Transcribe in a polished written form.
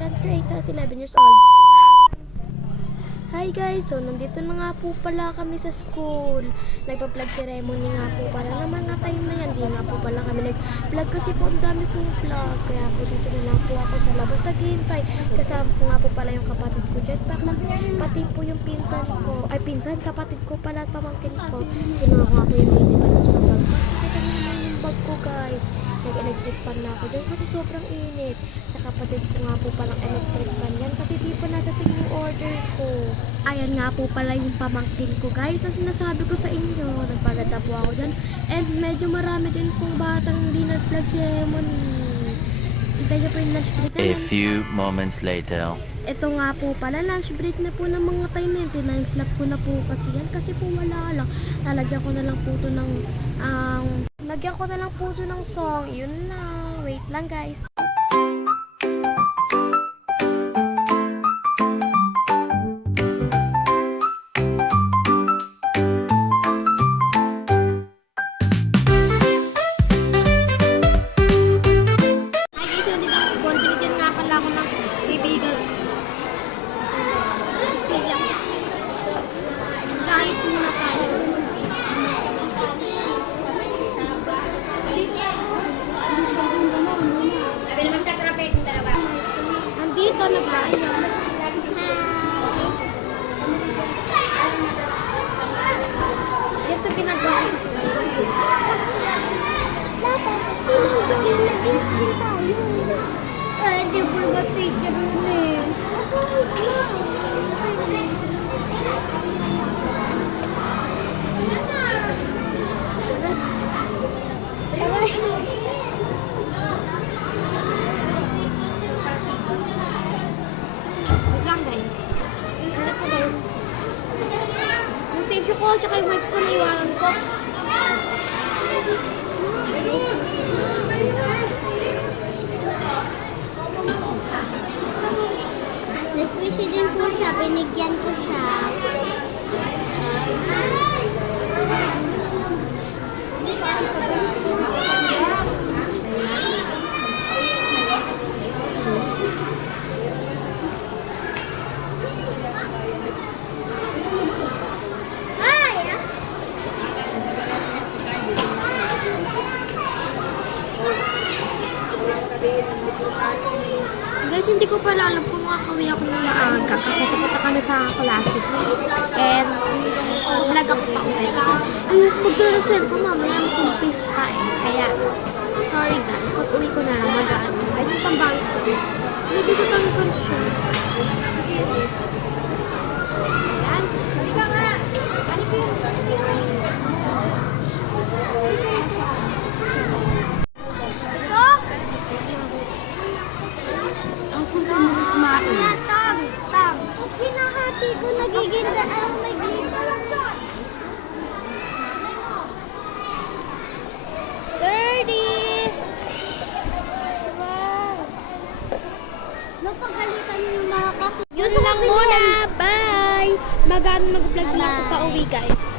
content creator at 11 years old. Hi guys! So, nandito na nga po pala kami sa school. Nagpa-vlog ceremony nga po pala ng mga time na yan. Di nga po pala kami nag-vlog kasi po ang dami pong vlog. Kaya po dito na lang po ako sa labas naghihintay. Kasama po nga po pala yung kapatid ko dyan. Pati po yung pinsan ko. Ay, pinsan, kapatid ko pala at pamangkin ko. Kinuha ko nga po yung mini bag sa bag. Nakikita nyo naman yung bag ko guys. Nag-electric pan na ako dyan kasi sobrang init. Sa kapatid ko nga po palang electric pan yan kasi di pa nadating yung order ko. Ayan nga po pala yung pamangkin ko guys. Tapos sinasabi ko sa inyo, nagpaganda po ako dyan. And medyo marami din pong batang hindi nag-vlog ceremony. Hintay niyo po yung lunch break. A few moments later. Ito nga po pala, lunch break na po ng mga time na yun. Time-slap ko na po kasi yan. Kasi po wala lang. Lalagyan ko na lang po ito ng lagyan ko na lang po ito ng song. Yun na. Wait lang guys. Andito naglaayos. Ito ginagawa sa di ba ba teacher mo eh? Tissue ko, tsaka yung wipes ko na iwanan ko. Nasquishy din po siya, binigyan ko siya. Guys, hindi ko pala alam kung makakawin ako ng maaga kasi pupunta kami sa classic and vlog ako pa uwi. Ayun, pagdurang cellphone mamaya makumpis pa eh. Kaya, sorry guys, pag uwi ko na lang magaan. Ay, yung pambangit sa uwi. Hindi dito tangkol siya. Look at this. Ayan. Hindi ka nga. Ano ko yung ko nagiging ang maglito. 30! Wow! Napagalitan yung mga kapit. Yun lang muna. Bye! Mag-vlog lang ako pa uwi guys.